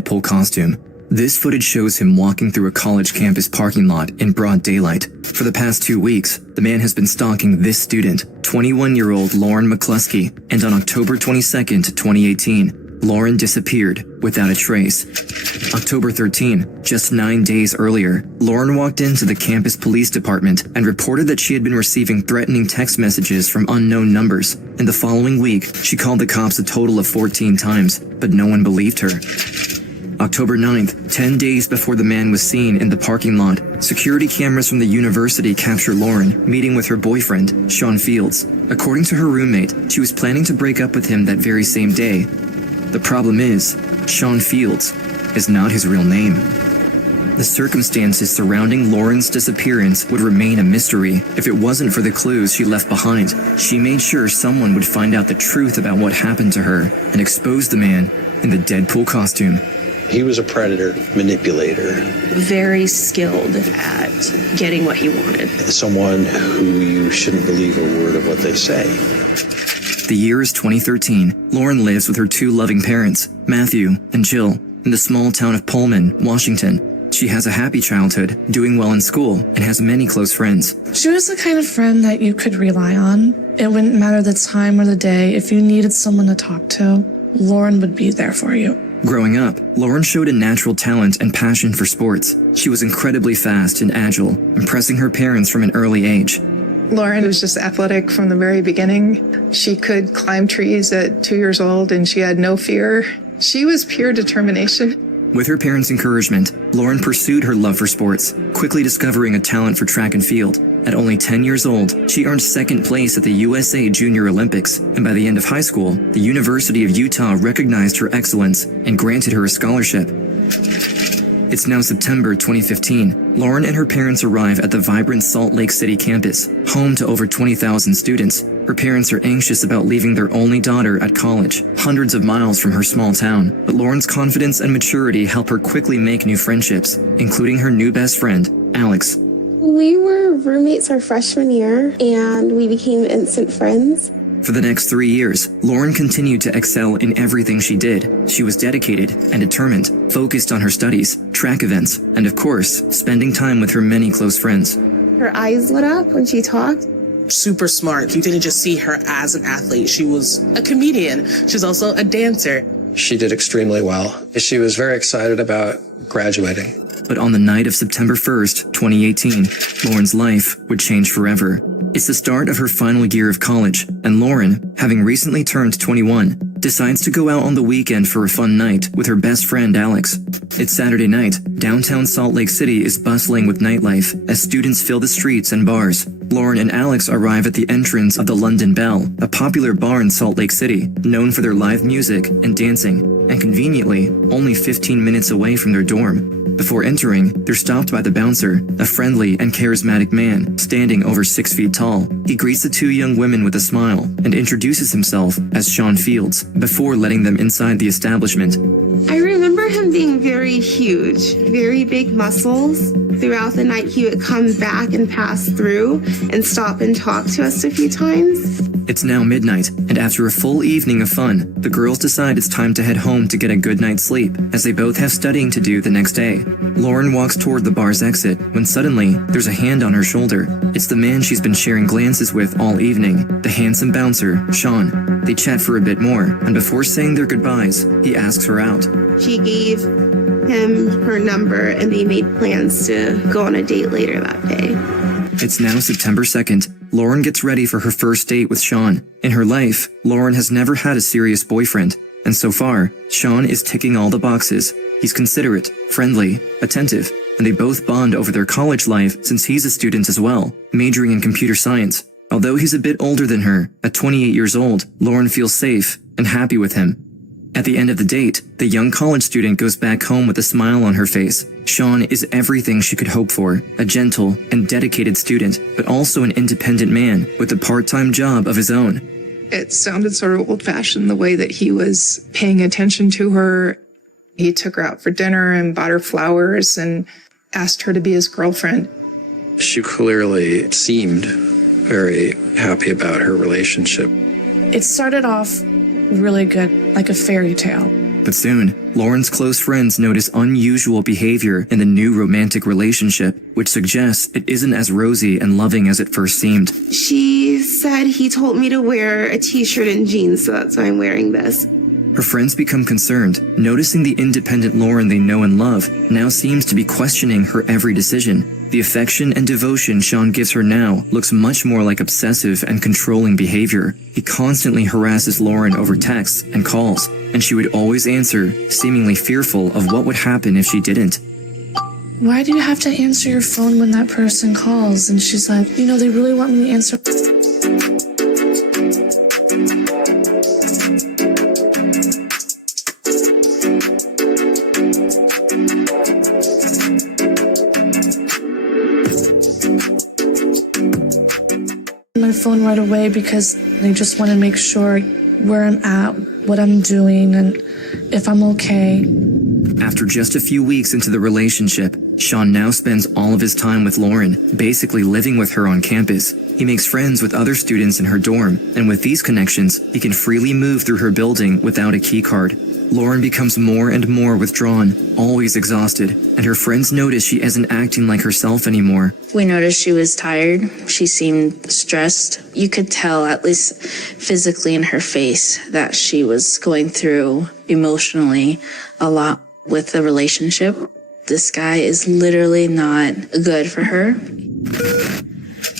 Deadpool costume. This footage shows him walking through a college campus parking lot in broad daylight. For the past 2 weeks, the man has been stalking this student, 21-year-old Lauren McCluskey, and on October 22, 2018, Lauren disappeared without a trace. October 13, just 9 days earlier, Lauren walked into the campus police department and reported that she had been receiving threatening text messages from unknown numbers. In the following week, she called the cops a total of 14 times, but no one believed her. October 9th, 10 days before the man was seen in the parking lot, security cameras from the university capture Lauren meeting with her boyfriend, Sean Fields. According to her roommate, she was planning to break up with him that very same day. The problem is, Sean Fields is not his real name. The circumstances surrounding Lauren's disappearance would remain a mystery if it wasn't for the clues she left behind. She made sure someone would find out the truth about what happened to her and expose the man in the Deadpool costume. He was a predator, manipulator. Very skilled at getting what he wanted. Someone who you shouldn't believe a word of what they say. The year is 2013. Lauren lives with her 2 loving parents, Matthew and Jill, in the small town of Pullman, Washington. She has a happy childhood, doing well in school, and has many close friends. She was the kind of friend that you could rely on. It wouldn't matter the time or the day. If you needed someone to talk to, Lauren would be there for you. Growing up, Lauren showed a natural talent and passion for sports. She was incredibly fast and agile, impressing her parents from an early age. Lauren was just athletic from the very beginning. She could climb trees at 2 years old, and she had no fear. She was pure determination. With her parents' encouragement, Lauren pursued her love for sports, quickly discovering a talent for track and field. At only 10 years old, she earned 2nd place at the USA Junior Olympics, and by the end of high school, the University of Utah recognized her excellence and granted her a scholarship. It's now September 2015. Lauren and her parents arrive at the vibrant Salt Lake City campus, home to over 20,000 students. Her parents are anxious about leaving their only daughter at college, hundreds of miles from her small town. But Lauren's confidence and maturity help her quickly make new friendships, including her new best friend, Alex. We were roommates our freshman year, and we became instant friends. For the next 3 years, Lauren continued to excel in everything she did. She was dedicated and determined, focused on her studies, track events, and of course, spending time with her many close friends. Her eyes lit up when she talked. Super smart. You didn't just see her as an athlete. She was a comedian. She's also a dancer. She did extremely well. She was very excited about graduating. But on the night of September 1st, 2018, Lauren's life would change forever. It's the start of her final year of college, and Lauren, having recently turned 21, decides to go out on the weekend for a fun night with her best friend Alex. It's Saturday night. Downtown Salt Lake City is bustling with nightlife as students fill the streets and bars. Lauren and Alex arrive at the entrance of the London Bell, a popular bar in Salt Lake City, known for their live music and dancing, and conveniently, only 15 minutes away from their dorm. Before entering, they're stopped by the bouncer, a friendly and charismatic man, standing over 6 feet tall. He greets the 2 young women with a smile and introduces himself as Sean Fields, before letting them inside the establishment. I remember him being very huge, very big muscles. Throughout the night, he would come back and pass through and stop and talk to us a few times. It's now midnight, and after a full evening of fun, the girls decide it's time to head home to get a good night's sleep, as they both have studying to do the next day. Lauren walks toward the bar's exit, when suddenly, there's a hand on her shoulder. It's the man she's been sharing glances with all evening, the handsome bouncer, Sean. They chat for a bit more, and before saying their goodbyes, he asks her out. She gave him her number, and they made plans to go on a date later that day. It's now September 2nd. Lauren gets ready for her first date with Sean. In her life, Lauren has never had a serious boyfriend, and so far, Sean is ticking all the boxes. He's considerate, friendly, attentive, and they both bond over their college life since he's a student as well, majoring in computer science. Although he's a bit older than her, at 28 years old, Lauren feels safe and happy with him. At the end of the date, the young college student goes back home with a smile on her face. Sean is everything she could hope for, a gentle and dedicated student, but also an independent man with a part-time job of his own. It sounded sort of old-fashioned the way that he was paying attention to her. He took her out for dinner and bought her flowers and asked her to be his girlfriend. She clearly seemed very happy about her relationship. It started off really good, like a fairy tale. But soon, Lauren's close friends notice unusual behavior in the new romantic relationship, which suggests it isn't as rosy and loving as it first seemed. She said he told me to wear a t-shirt and jeans, so that's why I'm wearing this. Her friends become concerned, noticing the independent Lauren they know and love now seems to be questioning her every decision. The affection and devotion Sean gives her now looks much more like obsessive and controlling behavior. He constantly harasses Lauren over texts and calls, and she would always answer, seemingly fearful of what would happen if she didn't. Why do you have to answer your phone when that person calls? And she's like, they really want me to answer. My phone right away because they just want to make sure where I'm at, what I'm doing, and if I'm okay. After just a few weeks into the relationship, Sean now spends all of his time with Lauren, basically living with her on campus. He makes friends with other students in her dorm, and with these connections, he can freely move through her building without a key card. Lauren becomes more and more withdrawn, always exhausted, and her friends notice she isn't acting like herself anymore. We noticed she was tired. She seemed stressed. You could tell, at least physically in her face, that she was going through emotionally a lot with the relationship. This guy is literally not good for her.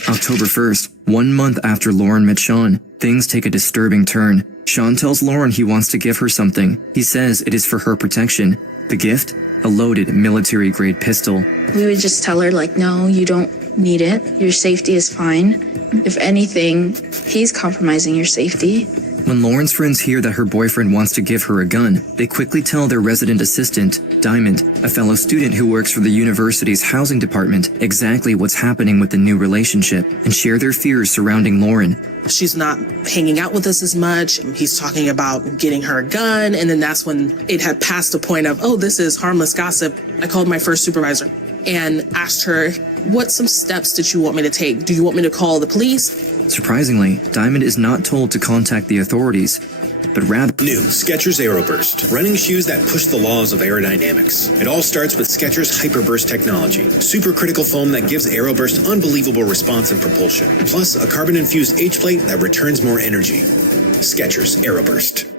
October 1st, 1 month after Lauren met Sean, things take a disturbing turn. Sean tells Lauren he wants to give her something. He says it is for her protection. The gift? A loaded military-grade pistol. We would just tell her, no, you don't need it. Your safety is fine. If anything, he's compromising your safety. When Lauren's friends hear that her boyfriend wants to give her a gun, they quickly tell their resident assistant, Diamond, a fellow student who works for the university's housing department, exactly what's happening with the new relationship, and share their fears surrounding Lauren. She's not hanging out with us as much. He's talking about getting her a gun. And then that's when it had passed the point of, this is harmless gossip. I called my first supervisor and asked her, what some steps did you want me to take? Do you want me to call the police? Surprisingly, Diamond is not told to contact the authorities, but rather... New Skechers Aeroburst, running shoes that push the laws of aerodynamics. It all starts with Skechers Hyperburst technology, supercritical foam that gives Aeroburst unbelievable response and propulsion, plus a carbon-infused H-plate that returns more energy. Skechers Aeroburst.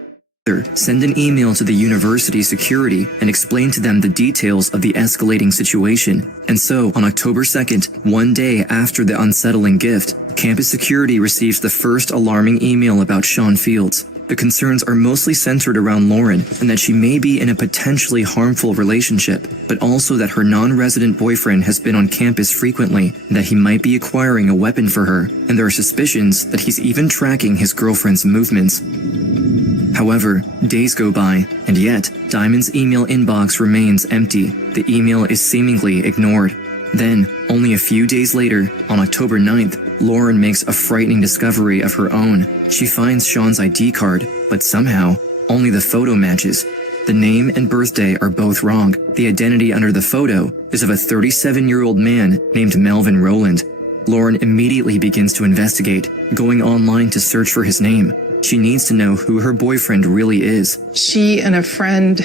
Send an email to the university security and explain to them the details of the escalating situation. And so, on October 2nd, 1 day after the unsettling gift, campus security receives the first alarming email about Sean Fields. The concerns are mostly centered around Lauren and that she may be in a potentially harmful relationship, but also that her non-resident boyfriend has been on campus frequently and that he might be acquiring a weapon for her, and there are suspicions that he's even tracking his girlfriend's movements. However, days go by, and yet, Diamond's email inbox remains empty. The email is seemingly ignored. Then, only a few days later, on October 9th, Lauren makes a frightening discovery of her own. She finds Sean's ID card, but somehow, only the photo matches. The name and birthday are both wrong. The identity under the photo is of a 37-year-old man named Melvin Rowland. Lauren immediately begins to investigate, going online to search for his name. She needs to know who her boyfriend really is. She and a friend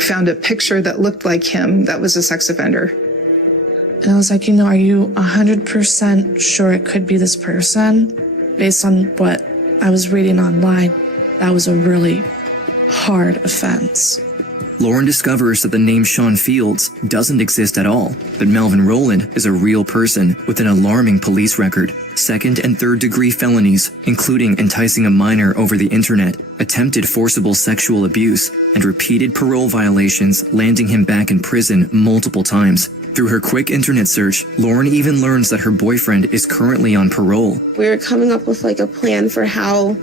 found a picture that looked like him that was a sex offender. And I was like, are you 100% sure it could be this person? Based on what I was reading online, that was a really hard offense. Lauren discovers that the name Sean Fields doesn't exist at all, but Melvin Rowland is a real person with an alarming police record. Second and third degree felonies, including enticing a minor over the internet, attempted forcible sexual abuse, and repeated parole violations, landing him back in prison multiple times. Through her quick internet search, Lauren even learns that her boyfriend is currently on parole. We were coming up with a plan for how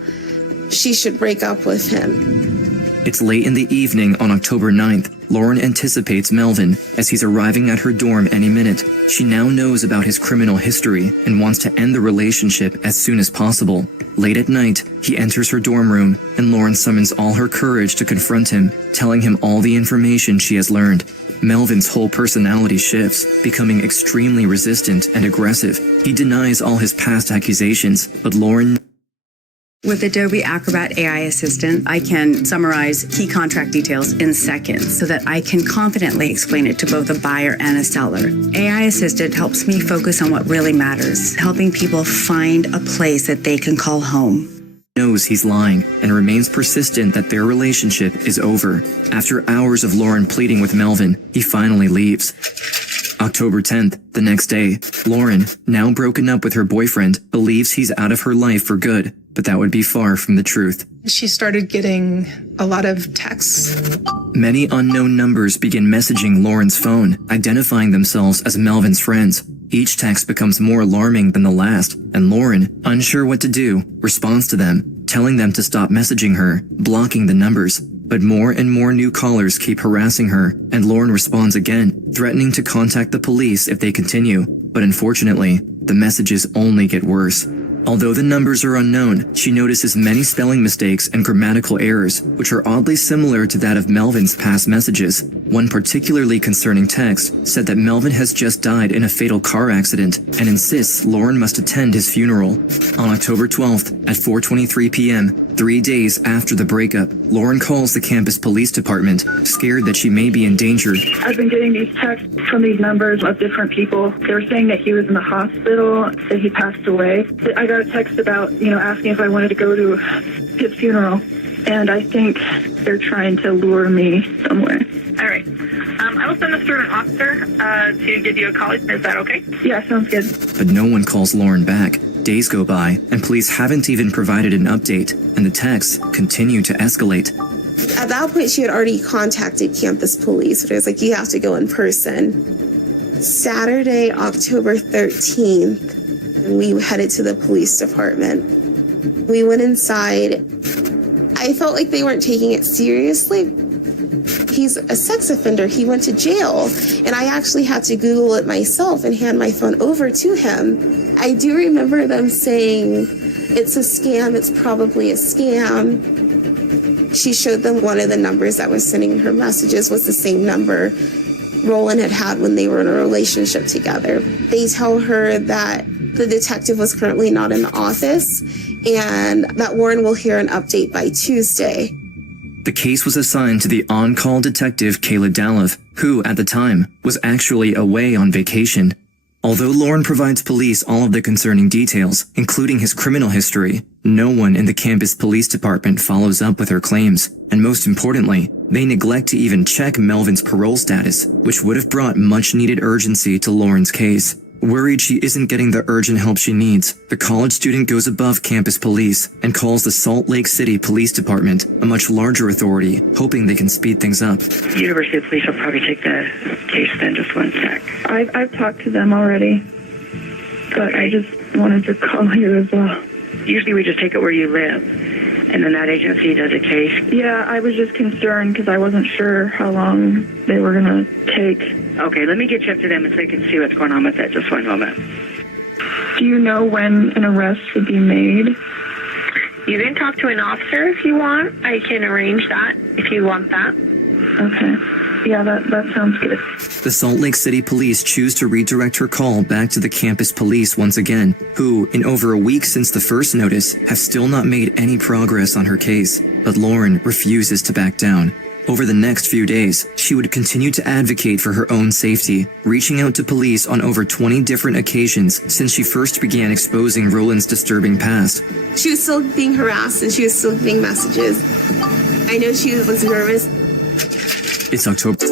she should break up with him. It's late in the evening on October 9th. Lauren anticipates Melvin as he's arriving at her dorm any minute. She now knows about his criminal history and wants to end the relationship as soon as possible. Late at night, he enters her dorm room, and Lauren summons all her courage to confront him, telling him all the information she has learned. Melvin's whole personality shifts, becoming extremely resistant and aggressive. He denies all his past accusations, but Lauren With Adobe Acrobat AI Assistant, I can summarize key contract details in seconds so that I can confidently explain it to both a buyer and a seller. AI Assistant helps me focus on what really matters, helping people find a place that they can call home. Knows he's lying and remains persistent that their relationship is over. After hours of Lauren pleading with Melvin, he finally leaves. October 10th, the next day, Lauren, now broken up with her boyfriend, believes he's out of her life for good, but that would be far from the truth. She started getting a lot of texts. Many unknown numbers begin messaging Lauren's phone, identifying themselves as Melvin's friends. Each text becomes more alarming than the last, and Lauren, unsure what to do, responds to them, telling them to stop messaging her, blocking the numbers. But more and more new callers keep harassing her, and Lauren responds again, threatening to contact the police if they continue. But unfortunately, the messages only get worse. Although the numbers are unknown, she notices many spelling mistakes and grammatical errors, which are oddly similar to that of Melvin's past messages. One particularly concerning text said that Melvin has just died in a fatal car accident and insists Lauren must attend his funeral. On October 12th at 4:23 p.m., 3 days after the breakup, Lauren calls the campus police department, scared that she may be in danger. I've been getting these texts from these numbers of different people. They were saying that he was in the hospital, that he passed away. I got a text about, asking if I wanted to go to his funeral, and I think they're trying to lure me somewhere. All right. I will send this through an officer to give you a call. Is that okay? Yeah, sounds good. But no one calls Lauren back. Days go by, and police haven't even provided an update, and the texts continue to escalate. At that point, she had already contacted campus police. But it was like, you have to go in person. Saturday, October 13th, we headed to the police department. We went inside. I felt like they weren't taking it seriously. He's a sex offender. He went to jail. And I actually had to Google it myself and hand my phone over to him. I do remember them saying, it's a scam. It's probably a scam. She showed them one of the numbers that was sending her messages was the same number Roland had when they were in a relationship together. They tell her that the detective was currently not in the office and that Warren will hear an update by Tuesday. The case was assigned to the on-call detective Kayla Dallov, who, at the time, was actually away on vacation. Although Lauren provides police all of the concerning details, including his criminal history, no one in the campus police department follows up with her claims. And most importantly, they neglect to even check Melvin's parole status, which would have brought much-needed urgency to Lauren's case. Worried she isn't getting the urgent help she needs, the college student goes above campus police and calls the Salt Lake City Police Department, a much larger authority, hoping they can speed things up. University of Police will probably take the case then, just one sec. I've talked to them already, but I just wanted to call you as well. Usually we just take it where you live, and then that agency does a case. Yeah, I was just concerned because I wasn't sure how long they were going to take. Okay, let me get you up to them and so you can see what's going on with it. Just one moment. Do you know when an arrest would be made? You can talk to an officer if you want. I can arrange that if you want that. Okay. Yeah, that sounds good. The Salt Lake City Police choose to redirect her call back to the campus police once again, who, in over a week since the first notice, have still not made any progress on her case. But Lauren refuses to back down. Over the next few days, she would continue to advocate for her own safety, reaching out to police on over 20 different occasions since she first began exposing Roland's disturbing past. She was still being harassed and she was still getting messages. I know she was nervous. It's October.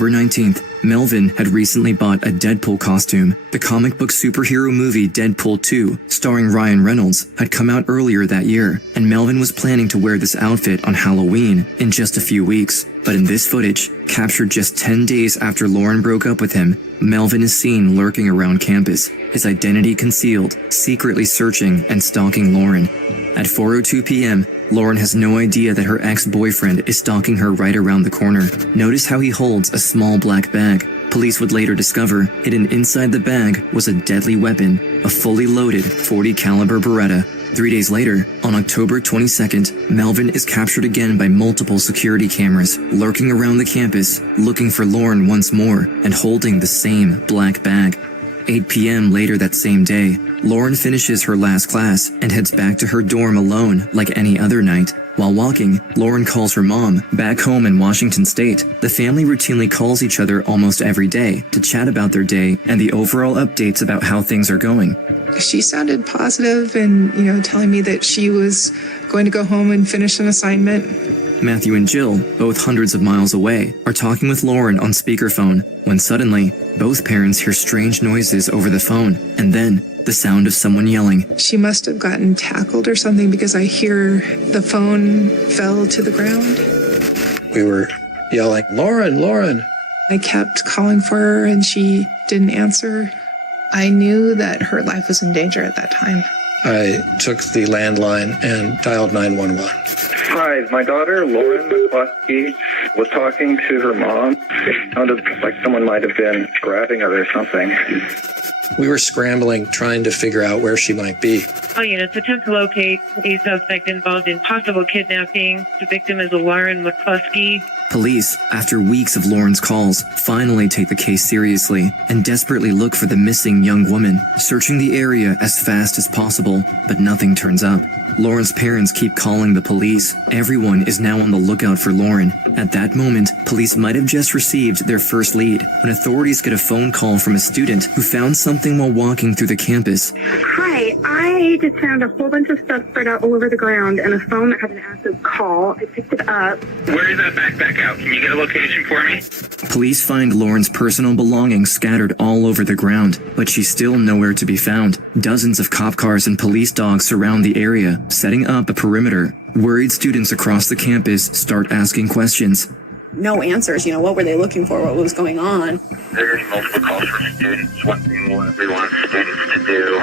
October 19th, Melvin had recently bought a Deadpool costume. The comic book superhero movie Deadpool 2, starring Ryan Reynolds, had come out earlier that year, and Melvin was planning to wear this outfit on Halloween in just a few weeks. But in this footage, captured just 10 days after Lauren broke up with him, Melvin is seen lurking around campus, his identity concealed, secretly searching and stalking Lauren. At 4:02 p.m., Lauren has no idea that her ex-boyfriend is stalking her right around the corner. Notice how he holds a small black bag. Police would later discover hidden inside the bag was a deadly weapon, a fully loaded .40 caliber Beretta. 3 days later, on October 22nd, Melvin is captured again by multiple security cameras, lurking around the campus, looking for Lauren once more, and holding the same black bag. 8 p.m. later that same day, Lauren finishes her last class and heads back to her dorm alone like any other night. While walking, Lauren calls her mom back home in Washington State. The family routinely calls each other almost every day to chat about their day and the overall updates about how things are going. She sounded positive and, telling me that she was going to go home and finish an assignment. Matthew and Jill, both hundreds of miles away, are talking with Lauren on speakerphone when suddenly, both parents hear strange noises over the phone, and then the sound of someone yelling. She must have gotten tackled or something because I hear the phone fell to the ground. We were yelling, "Lauren, Lauren." I kept calling for her and she didn't answer. I knew that her life was in danger at that time. I took the landline and dialed 911. Hi, my daughter, Lauren McCluskey, was talking to her mom. It sounded like someone might have been grabbing her or something. We were scrambling, trying to figure out where she might be. All units attempt to locate a suspect involved in possible kidnapping. The victim is Lauren McCluskey. Police, after weeks of Lauren's calls, finally take the case seriously and desperately look for the missing young woman, searching the area as fast as possible, but nothing turns up. Lauren's parents keep calling the police. Everyone is now on the lookout for Lauren. At that moment, police might have just received their first lead when authorities get a phone call from a student who found something while walking through the campus. Hi, I just found a whole bunch of stuff spread out all over the ground and a phone that had an active call. I picked it up. Where is that backpack out? Can you get a location for me? Police find Lauren's personal belongings scattered all over the ground, but she's still nowhere to be found. Dozens of cop cars and police dogs surround the area, setting up a perimeter. Worried students across the campus start asking questions. No answers. What were they looking for? What was going on? There are multiple calls from students. What we want students to do.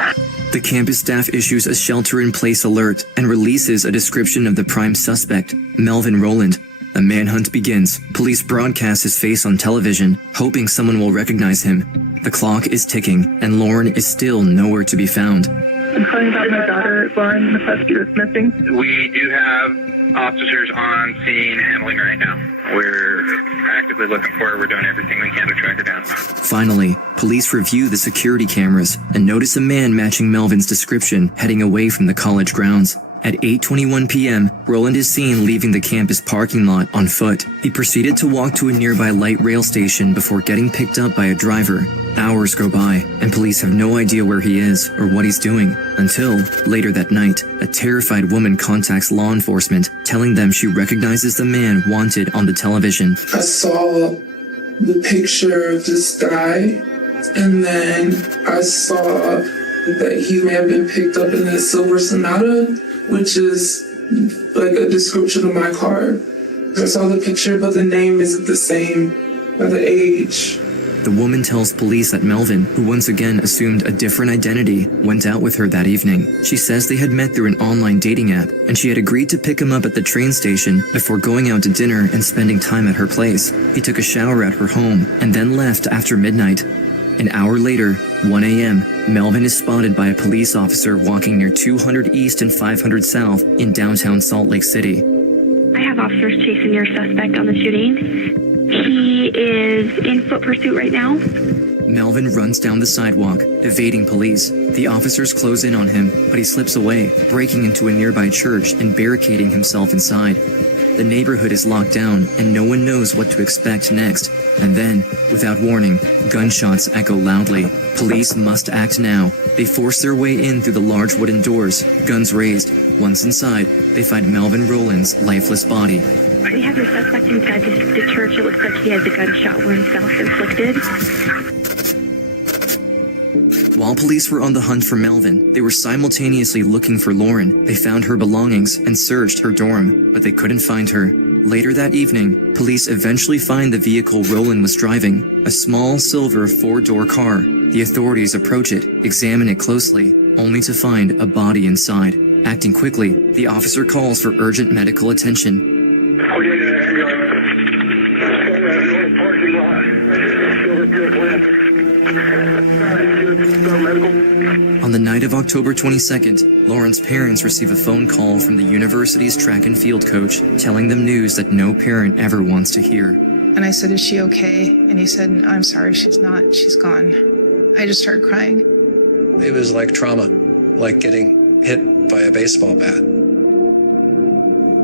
The campus staff issues a shelter-in-place alert and releases a description of the prime suspect, Melvin Rowland. A manhunt begins. Police broadcast his face on television, hoping someone will recognize him. The clock is ticking, and Lauren is still nowhere to be found. I'm calling about my daughter, Lauren McCluskey, that's missing. We do have officers on scene handling right now. We're actively looking for her. We're doing everything we can to track her down. Finally, police review the security cameras and notice a man matching Melvin's description heading away from the college grounds. At 8:21 p.m., Rowland is seen leaving the campus parking lot on foot. He proceeded to walk to a nearby light rail station before getting picked up by a driver. Hours go by, and police have no idea where he is or what he's doing, until, later that night, a terrified woman contacts law enforcement, telling them she recognizes the man wanted on the television. I saw the picture of this guy, and then I saw that he may have been picked up in a silver Sonata, which is like a description of my car. I saw the picture, but the name isn't the same, or the age. The woman tells police that Melvin, who once again assumed a different identity, went out with her that evening. She says they had met through an online dating app, and she had agreed to pick him up at the train station before going out to dinner and spending time at her place. He took a shower at her home and then left after midnight. An hour later, 1 a.m., Melvin is spotted by a police officer walking near 200 East and 500 South in downtown Salt Lake City. I have officers chasing your suspect on the shooting. He is in foot pursuit right now. Melvin runs down the sidewalk, evading police. The officers close in on him, but he slips away, breaking into a nearby church and barricading himself inside. The neighborhood is locked down, and no one knows what to expect next. And then, without warning, gunshots echo loudly. Police must act now. They force their way in through the large wooden doors, guns raised. Once inside, they find Melvin Rowland's lifeless body. We have your suspect inside the church. It looks like he has a gunshot wound self-inflicted. While police were on the hunt for Melvin, they were simultaneously looking for Lauren. They found her belongings and searched her dorm, but they couldn't find her. Later that evening, police eventually find the vehicle Rowland was driving, a small silver 4-door car. The authorities approach it, examine it closely, only to find a body inside. Acting quickly, the officer calls for urgent medical attention. On the night of October 22nd, Lauren's parents receive a phone call from the university's track and field coach telling them news that no parent ever wants to hear. And I said, "Is she okay?" And he said, "I'm sorry, she's not. She's gone." I just started crying. It was like trauma, like getting hit by a baseball bat.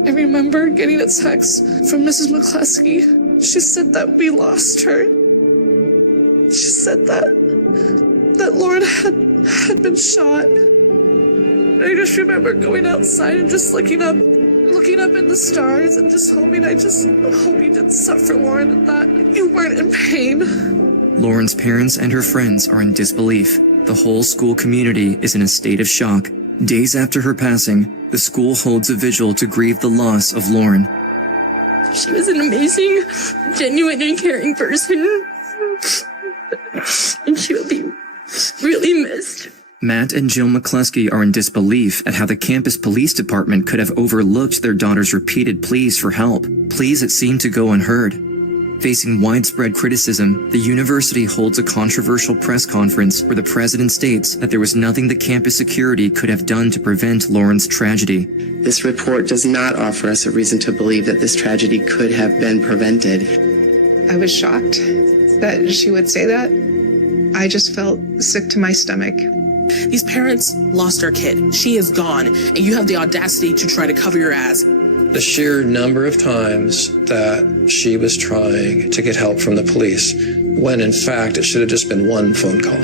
I remember getting a text from Mrs. McCluskey. She said that we lost her. She said that Lauren had been shot. I just remember going outside and just looking up in the stars and just hoping, I just hope you didn't suffer, Lauren, and that you weren't in pain. Lauren's parents and her friends are in disbelief. The whole school community is in a state of shock. Days after her passing, the school holds a vigil to grieve the loss of Lauren. She was an amazing, genuine, and caring person. And she will be really missed. Matt and Jill McCluskey are in disbelief at how the campus police department could have overlooked their daughter's repeated pleas for help, pleas that seemed to go unheard. Facing widespread criticism, the university holds a controversial press conference where the president states that there was nothing the campus security could have done to prevent Lauren's tragedy. This report does not offer us a reason to believe that this tragedy could have been prevented. I was shocked that she would say that. I just felt sick to my stomach. These parents lost their kid. She is gone, and you have the audacity to try to cover your ass. The sheer number of times that she was trying to get help from the police, when in fact it should have just been one phone call.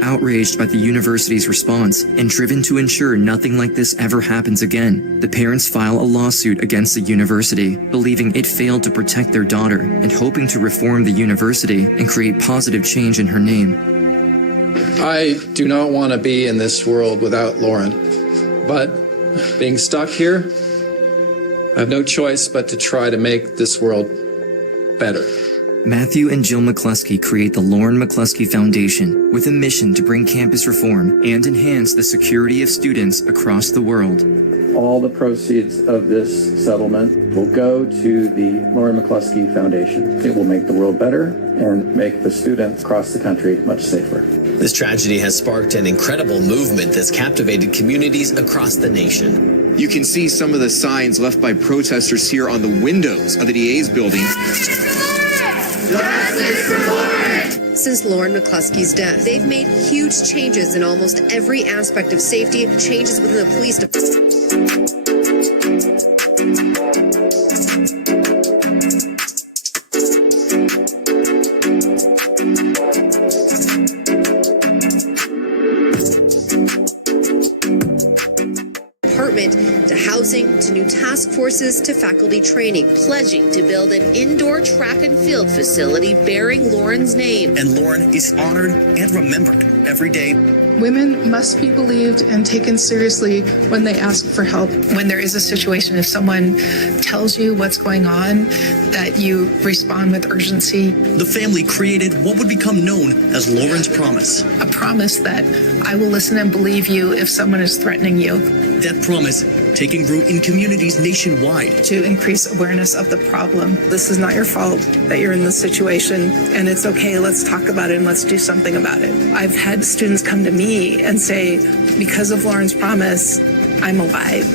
Outraged by the university's response and driven to ensure nothing like this ever happens again, the parents file a lawsuit against the university, believing it failed to protect their daughter and hoping to reform the university and create positive change in her name. I do not want to be in this world without Lauren, but being stuck here, I have no choice but to try to make this world better. Matthew and Jill McCluskey create the Lauren McCluskey Foundation with a mission to bring campus reform and enhance the security of students across the world. All the proceeds of this settlement will go to the Lauren McCluskey Foundation. It will make the world better and make the students across the country much safer. This tragedy has sparked an incredible movement that's captivated communities across the nation. You can see some of the signs left by protesters here on the windows of the DA's building. Justice for Lauren! Since Lauren McCluskey's death, they've made huge changes in almost every aspect of safety, changes within the police department. To housing, to new task forces, to faculty training, pledging to build an indoor track and field facility bearing Lauren's name. And Lauren is honored and remembered every day. Women must be believed and taken seriously when they ask for help. When there is a situation, if someone tells you what's going on, that you respond with urgency. The family created what would become known as Lauren's Promise. A promise that I will listen and believe you if someone is threatening you. That promise taking root in communities nationwide. To increase awareness of the problem. This is not your fault that you're in this situation, and it's okay, let's talk about it and let's do something about it. I've had students come to me and say, because of Lauren's Promise, I'm alive.